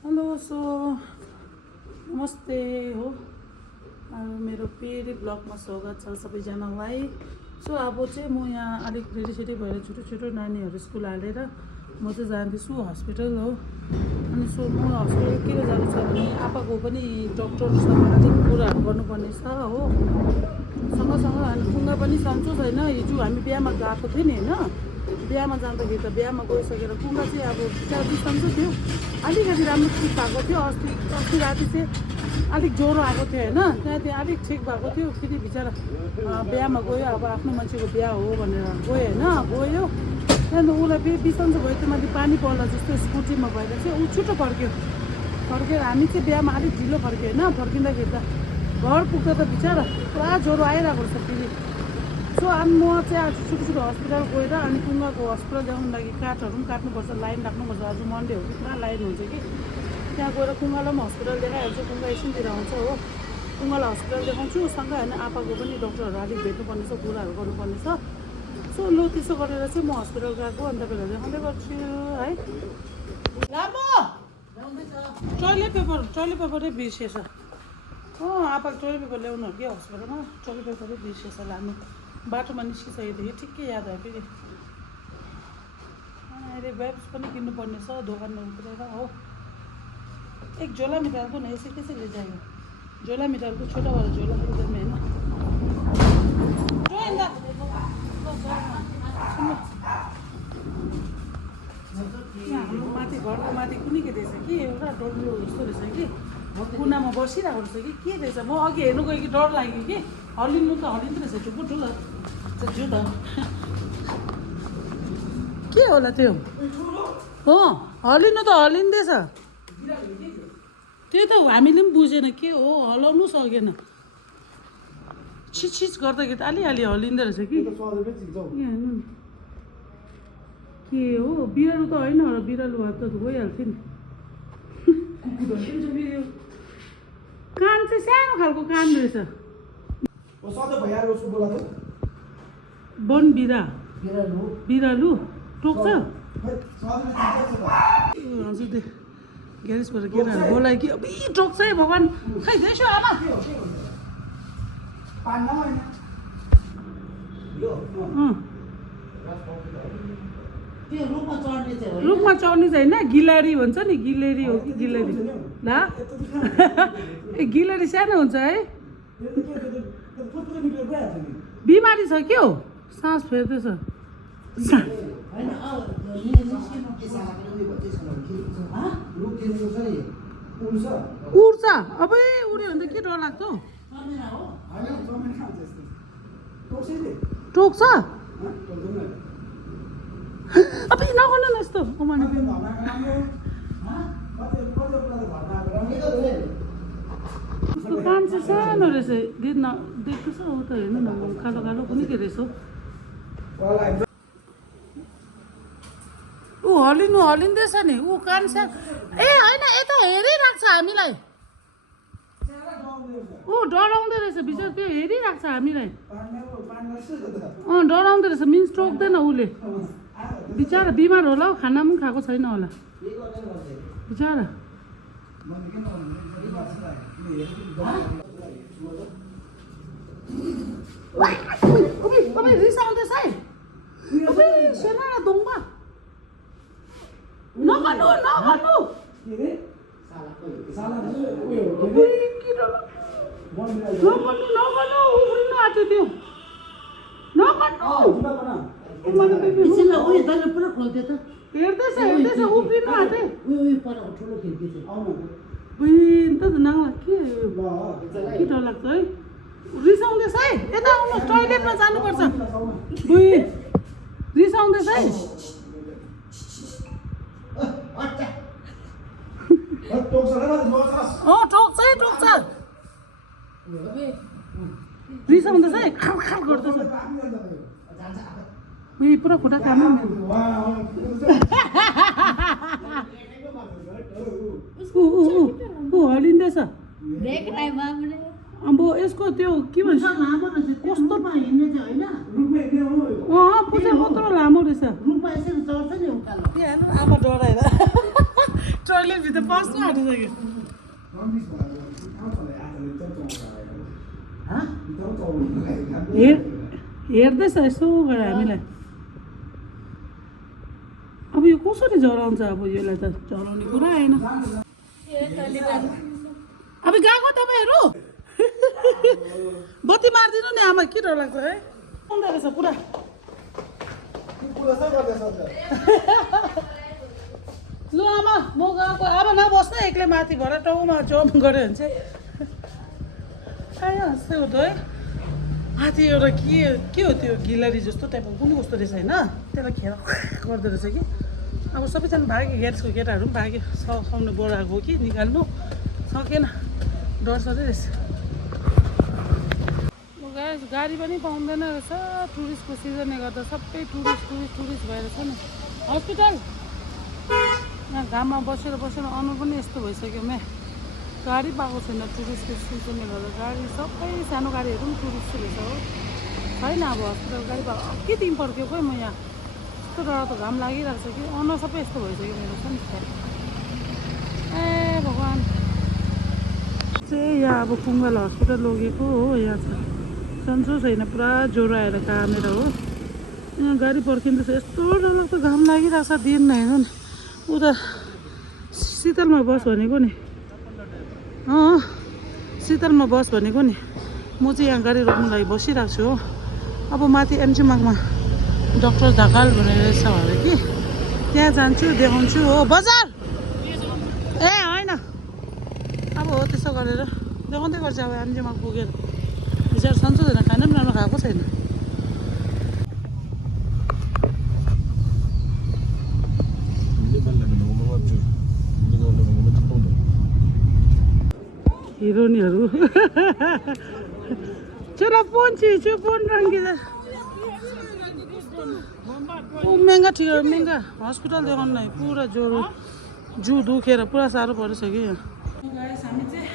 Hello so नमस्ते हो मेरो फेरि ब्लगमा स्वागत छ सबैजनालाई। सो अब चाहिँ म यहाँ अलिक रेडी भएर छिटो नानीहरू स्कुल हालेर म चाहिँ जाँदैछु हस्पिटल हो। अनि सो म हस्पिटल किन जानु छ भने आपाको पनि डक्टरसँग अलिक कुराहरू गर्नुपर्ने छ हो। सँगसँगै अनि कुङ्गा पनि सन्चो छैन। हिजो हामी बिहामा गएको थियौँ नि होइन, बिहामा जाँदाखेरि त बिहामा गइसकेर कुङ्गा चाहिँ अब बिचरा बिसन्चो थियो, अलिकति राम्रो ठिक भएको थियो। अस्ति राति चाहिँ अलिक ज्वरो आएको थियो होइन, त्यहाँ अलिक ठिक भएको थियो। फेरि बिचरा बिहामा गयो, अब आफ्नो मान्छेको बिहा हो भनेर गयो होइन, गयो त्यहाँदेखि उसलाई फेरि बिसन्चो भयो। त्यो माथि पानी पर्ला जस्तो स्कुटीमा भएर चाहिँ ऊ छिटो फर्केर हामी चाहिँ बिहामा अलिक ढिलो फर्क्यो होइन। फर्किँदाखेरि त घर पुग्दा त बिचरा पुरा ज्वरो आइरहेको रहेछ फेरि। सो अनि म चाहिँ आज छिटो हस्पिटल गएर अनि कुङ्गाको हस्पिटल ल्याउनु लागि कार्डहरू पनि काट्नुपर्छ, लाइन राख्नुपर्छ। आज मन्डे हो कि पुरा लाइन हुन्छ कि, त्यहाँ गएर कुङ्गालाई पनि हस्पिटल देखाइहाल्छु। कुङ्गा एकछिनतिर आउँछ हो, कुङ्गालाई हस्पिटल देखाउँछु सँगै होइन। आपाको पनि डक्टरहरू अलिक भेट्नुपर्ने छ, कुराहरू गर्नुपर्ने छ। सो लु त्यसो गरेर चाहिँ म हस्पिटल गएको अनि तपाईँहरूलाई देखाउँदै गर्छु है। टोइलेट पेपरै बिर्सिएछ आपाको टोइलेट पेपर ल्याउनु हो कि हस्पिटलमा, टोइलेट पेपरै बिर्सिएछ लानु। बाटोमा निस्किसकेदेखि ठिकै याद आयो फेरि। अहिले ब्याग्स पनि किन्नुपर्ने छ दोकानमा उत्रेर हो। एक झोला मिठाईको न यसै कसैले जायो, झोला मिठाईको छोटा वाला झोला एकदमै होइन। हाम्रो माथि घरको माथि कुनै के रहेछ कि एउटा डल्लो जस्तो रहेछ कि, कुनामा बसिरहेको रहेछ कि के रहेछ। म अघि हेर्नु गएँ कि डर लाग्यो कि, हल्लिनु त हल्लिँदो रहेछ ठुलो ठुलो जो त के होला त्यो हो, हल्लिनु त हल्लिँदैछ। त्यो त हामीले पनि बुझेन के हो, हल्लाउनु सकेन। छिच गर्दाखेरि त अलि हल्लिँदो रहेछ कि के हो। बिरालो त होइन होला, बिरालो भए त गइहाल्थ्यो नि। कान चाहिँ सानो खालको कान रहेछ। वन बिरालु टोक्छ हजुर। दे ग्यारेजबाट केटाहरू बोलायो कि अब टोक्छ है भगवान्। खै त्यसो आमा रुखमा चढ्ने चाहिँ होइन, गिलारी भन्छ नि, गिलेरी हो कि गिलेरी ला ए गिलेरी सानो हुन्छ है। बिमारी छ के हो, सास फेर्दैछ। उड्छ अब उड्यो भने त के डर लाग्छ, टोक्छ। अब नगर्नु न यस्तो। उसको कान चाहिँ सानो रहेछ, देख्दैछ ऊ त हेर्नु न, कालो कालो कुनै के रहेछ ऊ। हल्लिँदैछ नि ऊ कान सानो। ए होइन यता हेरिरहेको छ हामीलाई, ऊ डराउँदो रहेछ बिचरा, त्यो हेरिरहेको छ हामीलाई। डराउँदो रहेछ, मिन्स टोक्दैन उसले। बिचरा बिमार होला हौ, खाना पनि खाएको छैन होला बिचरा। रिसाउँदैछ है सेना दोङ्बा। नगर्नु उफ्रिनु आँट्यो त्यो, हेर्दैछ उफ्रिनु आँट्यो। त नाङ्ला के डर लाग्छ है, रिसाउँदैछ है। यता आउनुहोस्, टोइलेटमा जानुपर्छ। रिसाउँदैछ है। टोक्छ रिसाउँदैछ है, खाल गर्दैछ। पुरा खुट्टा काम हल्लिँदैछ। अब यसको त्यो के भन्छ कस्तो पुजा कत्रो लामो रहेछ। आमा डराएर टोइलेट त पस्नु आँटिसक्यो हेर्दैछ यसो गरेर हामीलाई अब यो कसरी जराउँछ अब यसलाई त जराउने कुरा आएन अब गएको तपाईँहरू बत्ती मारिदिनु नि आमा के डर लाग्छ है आउँदो रहेछ पुरा लु आमा म गएको आमा नबस्नु एक्लै माथि भएर टाउमा जम्प गऱ्यो भने चाहिँ हाँस्दै हो त है माथि एउटा के हो त्यो गिलरी जस्तो टाइपको कुनै कस्तो रहेछ होइन त्यसलाई खेर गर्दो रहेछ कि अब सबैजना भाग्यो ग्यारेजको केटाहरू पनि भाग्यो सघाउनु बोलाएको हो कि निकाल्नु सकेन डरसरै रहेछ गाडी पनि पाउँदैन रहेछ टुरिस्टको सिजनले गर्दा सबै टुरिस्ट भएर छ नि हस्पिटल यहाँ घाममा बसेर अनुहार पनि यस्तो भइसक्यो गाडी पाएको छैन टुरिस्टको सिजनले गर्दा गाडी सबै सानो गाडीहरू पनि टुरिस्ट रहेछ हो छैन अब हस्पिटल गाडी पाएको के दिन पर्क्यो खोइ म यहाँ यस्तो डर त घाम लागिरहेको छ कि अनुहार सबै यस्तो भइसक्यो मेरो छ नि ए भगवान् चाहिँ यहाँ अब कुङ्गाल हस्पिटल लगेको हो यहाँ छ सन्चो छैन पुरा ज्वरो आएर कामेर हो यहाँ गाडी पर्खिँदैछ यस्तो डरलाग्दो घाम लागिरहेको छ दिन हेर्नु नि उता शीतलमा बस भनेको नि शीतलमा बस भनेको नि म चाहिँ यहाँ गाडी रोक्नु लागि बसिरहेको छु हो अब माथि एन्जुमागमा डक्टर ढकाल भनेर रहेछ अरे कि त्यहाँ जान्छु देखाउँछु हो बजार ए होइन अब हो त्यसो गरेर देखाउँदै गर्छ अब एन्जुमाग पुगेर विचार सन्चो छैन खाना पनि राम्रो खाएको छैन हिरोनीहरू चलो फोन छिर्छु फोन रङ्गिँदा महँगा ठिक महँगा हस्पिटल देखाउनु नै पुरा ज्वरो जिउ दुखेर पुरा साह्रो परिसक्यो यहाँ हामी चाहिँ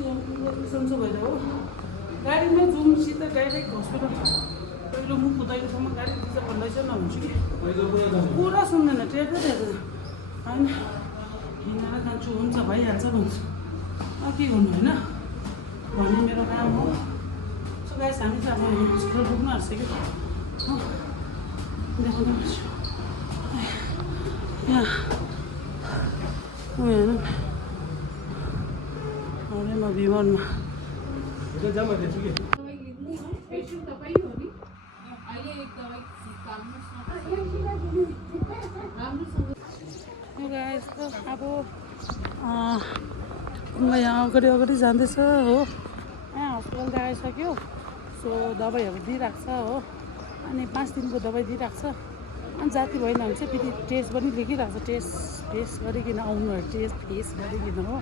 यहाँ सन्चो भएर हो गाडीमा जाउँ सिधै डाइरेक्ट हस्पिटल पहिलो मुख हुँदैसम्म गाडी दिन्छ भन्दैछ नहुन्छु कि पुरा सुन्दैन टेर्दै टेर्दैन होइन हिँडेर जान्छु हुन्छ भइहाल्छ भन्छु के गर्नु होइन भन्ने मेरो काम हो सो गाइस हामी चाहिँ अब हस्पिटल पुग्नु आँट्छ कि देखाउँदै गर्छु यहाँ हेर्नु म विमानमा यस्तो अब यहाँ अगाडि जाँदैछ हो यहाँ हस्पिटल देखाइसक्यो सो दबाईहरू दिइरहेको छ हो अनि 5 दिनको दबाई दिइरहेको छ अनि जाति भएन भने चाहिँ फेरि टेस्ट पनि लेखिरहेको छ टेस्ट गरिकन आउनु टेस्ट गरिकन हो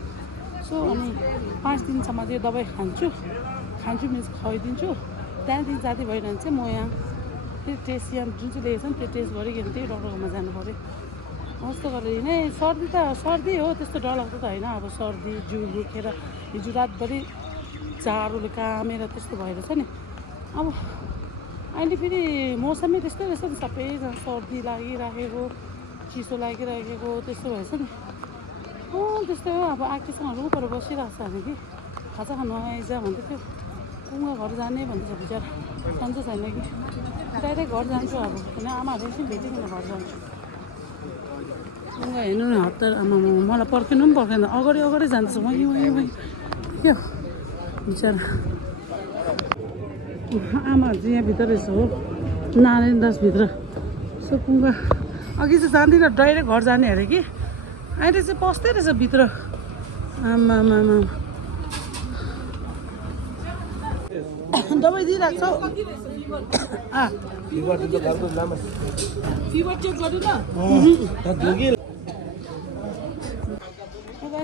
सो अनि 5 दिनसम्म त्यो दबाई खान्छु मिन्स खुवाइदिन्छु त्यहाँदेखि जाति भएन भने चाहिँ म यहाँ फेरि टेस्ट यहाँ जुन चाहिँ लेखेको छ नि त्यो टेस्ट गरिकन त्यही डक्टरकोमा जानु पऱ्यो कस्तो गरेर नै सर्दी हो त्यस्तो डरलाग्दो त होइन अब सर्दी जिउ दुखेर हिजो रातभरि जाडोले कामेर त्यस्तो भएर छ नि अब अहिले फेरि मौसमै त्यस्तै रहेछ नि सबैजना सर्दी लागिराखेको चिसो लागिराखेको त्यस्तो भएछ नि त्यस्तै हो अब आकेसँगहरू पर बसिरहेको छ हामी कि खाजा खानु आइज भन्दै थियो कुङ्गा घर जाने भन्दैछ विचार सन्चो छैन कि डाइरेक्ट घर जान्छु अब किन आमाहरू एकछिन भेटिकन घर जान्छु कुङ्गा हेर्नु न हतार आमा मलाई पर्खिनु पनि पर्खेन अगाडि जान्छ वहीँ के विचार आमाहरू चाहिँ यहाँभित्र रहेछ हो नारायण दासभित्र सो कुङ्गा अघि चाहिँ जान्दिनँ डाइरेक्ट घर जाने अरे कि अहिले चाहिँ पस्दै रहेछ भित्र आमा दबाई दिइरहेको छ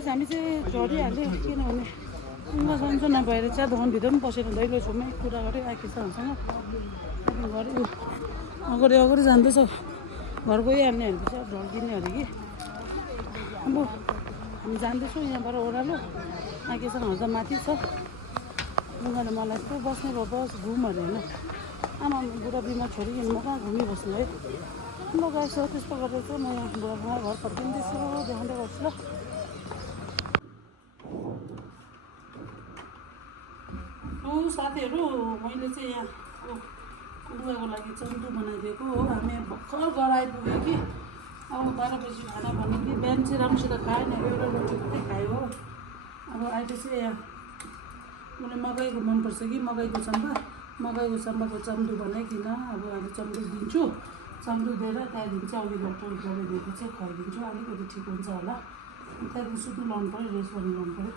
हामी चाहिँ झरिहाल्यो किनभने कुङ्गा सन्चो नभएर चिया दोकानभित्र पनि पसेर दैलो छेउमै कुरा गरेँ आकेसँगसँग अगाडि जाँदैछ घर गइहाल्नेहरू चाहिँ ढल्किने अरे कि अब हामी जाँदैछौँ यहाँबाट ओह्रालो आकेसँगहरू त माथि छ उनीहरूले मलाई यस्तो बस्ने भयो बस घुम अरे होइन आमा बुढा बिमार छोडिकन म कहाँ घुमिबस्नु है ल गाइस त्यस्तो गरेर चाहिँ म यहाँ बुढाबुढा घर फर्किँदैछु देखाउँदै गर्छु ल साथीहरू मैले चाहिँ यहाँ कुङ्गाको लागि चम्टु बनाइदिएको हो हामी भर्खर घर आइपुग्यो कि अब 12 बजी खाना भन्यो कि बिहान चाहिँ राम्रोसित खाएन एउटा रोटी मात्रै खायो हो अब अहिले चाहिँ यहाँ मलाई मकैको मनपर्छ कि मकैको चम्पाको चम्टु बनाइकन अब अहिले चम्टु दिन्छु चम्टु दिएर त्यहाँदेखि चाहिँ अघि डक्टर गइदिएपछि चाहिँ खुवाइदिन्छु अलिकति ठिक हुन्छ होला त्यहाँदेखि सुत्नु लाउनु पऱ्यो रेस्ट गर्नु लाउनु पऱ्यो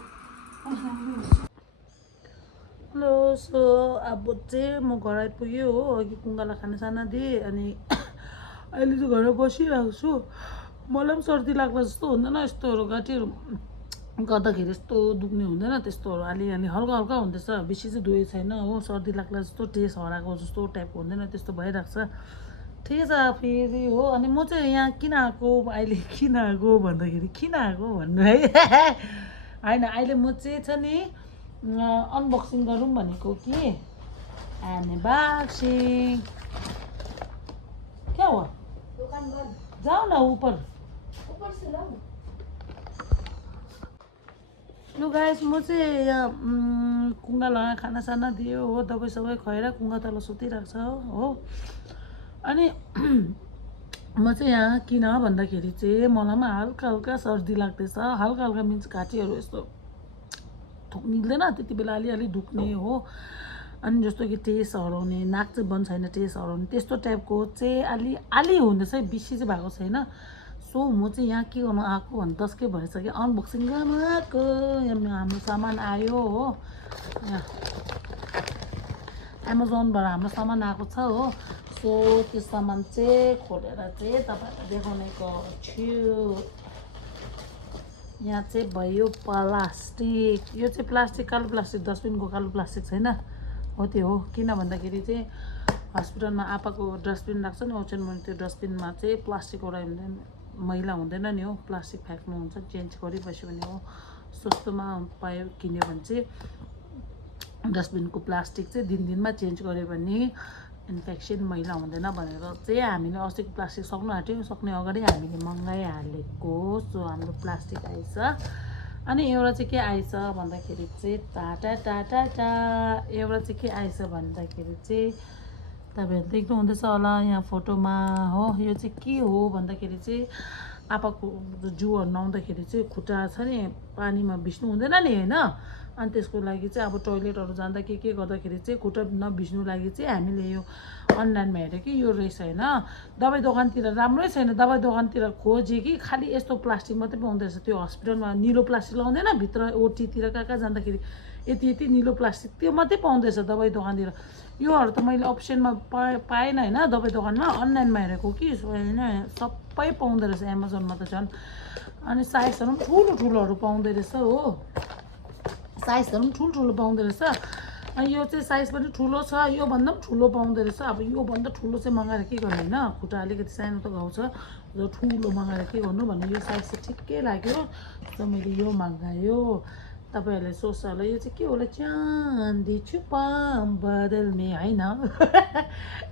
हेलो सो अब चाहिँ म घर आइपुग्यो हो अघि कुङ्गालाई खानासाना दिएँ अनि अहिले चाहिँ घरमा बसिरहेको छु मलाई पनि सर्दी लाग्ला जस्तो हुँदैन यस्तोहरू घाँटीहरू गर्दाखेरि यस्तो दुख्ने हुँदैन त्यस्तोहरू अलिअलि हल्का हल्का हुँदैछ बेसी चाहिँ दुखेको छैन हो सर्दी लाग्ला जस्तो टेस्ट हराएको जस्तो टाइपको हुँदैन त्यस्तो भइरहेको छ ठिकै छ फेरि हो अनि म चाहिँ यहाँ किन आएको अहिले किन आएको भन्दाखेरि किन आएको भन्नु है होइन अहिले म चाहिँ छ नि अनबक्सिङ गरौँ भनेको कि अनबक्सिङ क्या हो जाऊ न ऊपर लु गाइस म चाहिँ यहाँ कुङ्गालाई खानासाना दियो हो दबाई सबाई खुवाएर कुङ्गा तल सुतिरहेको छ हो अनि म चाहिँ यहाँ किन भन्दाखेरि चाहिँ मलाई पनि हल्का हल्का सर्दी लाग्दैछ हल्का हल्का मिन्स घाँटीहरू यस्तो मिल्दैन त्यति बेला अलिअलि दुख्ने हो अनि जस्तो कि टेस्ट हराउने नाक चाहिँ बन्द छैन टेस्ट हराउने त्यस्तो टाइपको चाहिँ अलि हुँदैछ बेसी चाहिँ भएको छैन सो म चाहिँ यहाँ के गर्नु आएको भने 10 के भइसक्यो अनबक्सिङ गर्नु आएको यहाँ हाम्रो सामान आयो हो यहाँ एमाजोनबाट हाम्रो सामान आएको छ हो सो त्यो सामान चाहिँ खोलेर चाहिँ तपाईँहरूलाई देखाउने गर्छु यहाँ चाहिँ भयो प्लास्टिक यो चाहिँ प्लास्टिक कालो प्लास्टिक डस्टबिनको कालो प्लास्टिक छैन हो त्यो हो किन भन्दाखेरि चाहिँ हस्पिटलमा आपाको डस्टबिन राख्छ नि ओछ्यान भने त्यो डस्टबिनमा चाहिँ प्लास्टिक हुँदैन मैला हुँदैन नि हो प्लास्टिक फ्याँक्नुहुन्छ चेन्ज गरिबस्यो भने हो सस्तोमा पायो किन्यो भने चाहिँ डस्टबिनको प्लास्टिक चाहिँ दिनमा चेन्ज गऱ्यो भने इन्फेक्सन मैला हुँदैन भनेर चाहिँ हामीले अस्तिको प्लास्टिक सक्नु आँट्यो सक्ने अगाडि हामीले मगाइहालेको सो हाम्रो प्लास्टिक आएछ अनि एउटा चाहिँ के आएछ भन्दाखेरि चाहिँ टाटा एउटा चाहिँ के आएछ भन्दाखेरि चाहिँ तपाईँहरू देख्नु हुँदैछ होला यहाँ फोटोमा हो यो चाहिँ के हो भन्दाखेरि चाहिँ आपाको जुहरू नुहाउँदाखेरि चाहिँ खुट्टा छ नि पानीमा भिज्नु हुँदैन नि होइन अनि त्यसको लागि चाहिँ अब टोइलेटहरू जाँदा के गर्दाखेरि चाहिँ खुट्टा नभिज्नु लागि चाहिँ हामीले यो अनलाइनमा हेऱ्यो कि यो रहेछ होइन दबाई दोकानतिर राम्रै छैन दबाई दोकानतिर खोजेँ कि खालि यस्तो प्लास्टिक मात्रै पाउँदो रहेछ त्यो हस्पिटलमा निलो प्लास्टिक लाउँदैन भित्र ओटीतिर कहाँ जाँदाखेरि यति निलो प्लास्टिक त्यो मात्रै पाउँदैछ दबाई दोकानतिर योहरू त मैले अप्सनमा पाएन होइन दबाई दोकानमा अनलाइनमा हेरेको कि होइन सबै पाउँदो रहेछ एमाजोनमा त झन् अनि साइजहरू पनि ठुलोहरू पाउँदो रहेछ हो साइजहरू पनि ठुलो पाउँदो रहेछ अनि यो चाहिँ साइज पनि ठुलो छ योभन्दा पनि ठुलो पाउँदो रहेछ अब योभन्दा ठुलो चाहिँ मगाएर के गर्ने होइन खुट्टा अलिकति सानो त गाउँछ र ठुलो मगाएर के गर्नु भन्ने यो साइज चाहिँ ठिकै लाग्यो त मैले यो मगायो तपाईँहरूले सोच्छ होला यो चाहिँ के होला चाँदी छुपा बदलमे होइन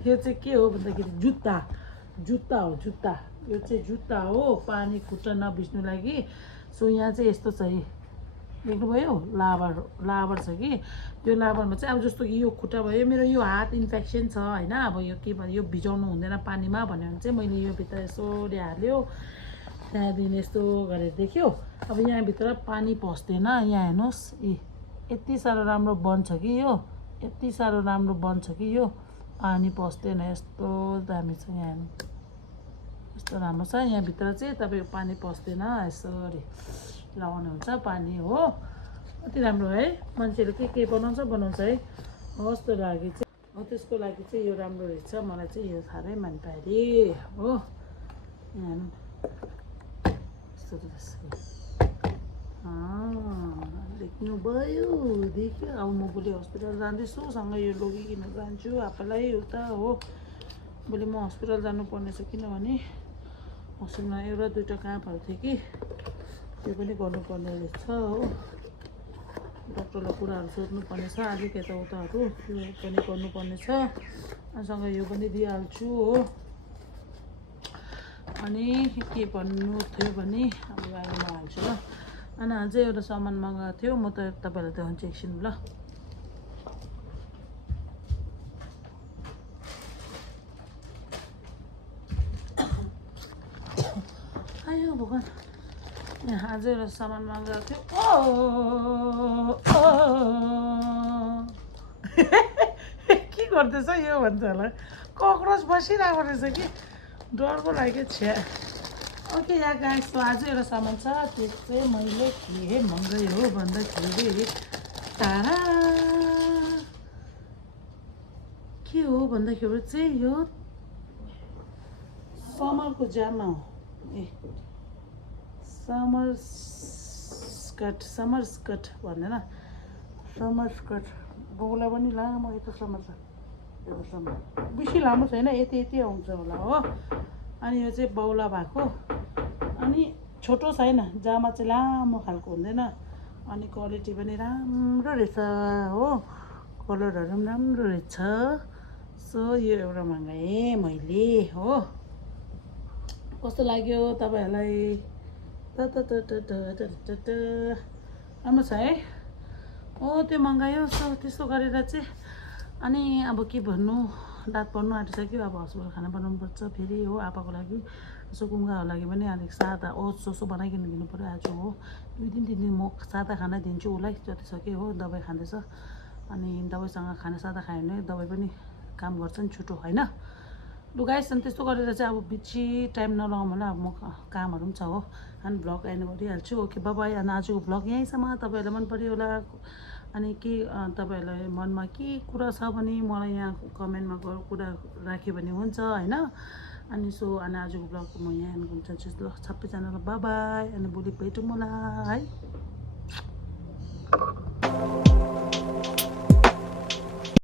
यो चाहिँ के हो भन्दाखेरि जुत्ता हो यो चाहिँ जुत्ता हो पानी खुट्टा नभिज्नु लागि सो यहाँ चाहिँ यस्तो छ देख्नुभयो लाबर छ कि यो लाबरमा चाहिँ अब जस्तो कि यो खुट्टा भयो मेरो यो हात इन्फेक्सन छ होइन अब यो के भयो यो भिजाउनु हुँदैन पानीमा भन्यो भने चाहिँ मैले यो भित्र यसो हाल्यो त्यहाँदेखि यस्तो गरेर देख्यो अब यहाँभित्र पानी पस्दैन यहाँ हेर्नुहोस् यति साह्रो राम्रो बन्छ कि यो पानी पस्दैन यस्तो दामी छ यहाँ हेर्नु यस्तो राम्रो छ यहाँभित्र चाहिँ तपाईँको पानी पस्दैन यसरी लगाउनु हुन्छ पानी हो कति राम्रो है मान्छेले के बनाउँछ है कस्तो लागि चाहिँ हो त्यसको लागि चाहिँ यो राम्रो रहेछ मलाई चाहिँ यो साह्रै मन पर्यो हो यहाँ देख्नुभयो देख्यो अब म भोलि हस्पिटल जाँदैछु सँगै यो लगिकन जान्छु आफैलाई उता हो भोलि म हस्पिटल जानुपर्ने छ किनभने हस्पिटलमा एउटा दुईवटा कामहरू थियो कि त्यो पनि गर्नुपर्ने रहेछ हो डक्टरलाई कुराहरू सोध्नुपर्ने छ अलिक यताउताहरू त्यो पनि गर्नुपर्ने छ सँगै यो पनि दिइहाल्छु हो अनि के भन्नु थियो भने अब अहिले म हाल्छु ल। अनि अझै एउटा सामान मगाएको थियो, म त तपाईँलाई देखाउँछु एकछिन ल। आयो भगवान, यहाँ अझै एउटा सामान मगाएको थियो। के गर्दैछ यो भन्छ होला, कक्रोच बसिरहेको रहेछ कि डरको लाग्यो छ्या। ओके यहाँ गाइस, आज एउटा सामान छ, त्यो चाहिँ मैले के मगाएँ हो भन्दाखेरि तारा के हो भन्दाखेरि चाहिँ यो समरको जामा हो। ए समर स्कर्ट भन्दैन, समर स्कर्ट। बाउलाई पनि लामो यतोसम्म छ, यतोसम्म बेसी लामो छैन, यति आउँछ होला हो। अनि यो चाहिँ बाउला भएको, अनि छोटो छैन, जामा चाहिँ लामो खालको हुँदैन। अनि क्वालिटी पनि राम्रो रहेछ हो, कलरहरू पनि राम्रो रहेछ। सो यो एउटा मगाएँ मैले हो। कस्तो लाग्यो तपाईँहरूलाई? राम्रो छ है। त्यो मगायो। सो त्यस्तो गरेर चाहिँ अनि अब के भन्नु, रात पर्नु आँटिसक्यो। अब हस्पिटल खाना बनाउनु पर्छ फेरि हो। आपाको लागि सुकुङ्गाको लागि पनि अलिक सादा सोसो बनाइकन दिनु पऱ्यो आज हो। 2 दिन 3 दिन म सादा खाना दिन्छु उसलाई, जति सक्यो हो। दबाई खाँदैछ, अनि दबाईसँग खाना सादा खायो भने दबाई पनि काम गर्छ नि छिटो होइन। लु गाइस, अनि त्यस्तो गरेर चाहिँ अब बेसी टाइम नलगाउँ होला। अब म कामहरू पनि छ हो, अनि भ्लग एन्ड गरिहाल्छु। Okay by. अनि आजको भ्लग यहीँसम्म। तपाईँहरूलाई मन पऱ्यो होला। अनि के तपाईँहरूलाई मनमा के कुरा छ भने मलाई यहाँ कमेन्टमा कुरा राख्यो भने हुन्छ होइन। अनि अनि आजको भ्लग म यहाँ एन्ड गर्न चाहन्छु ल। सबैजनालाई बाई। अनि भोलि भेटौँ होला है।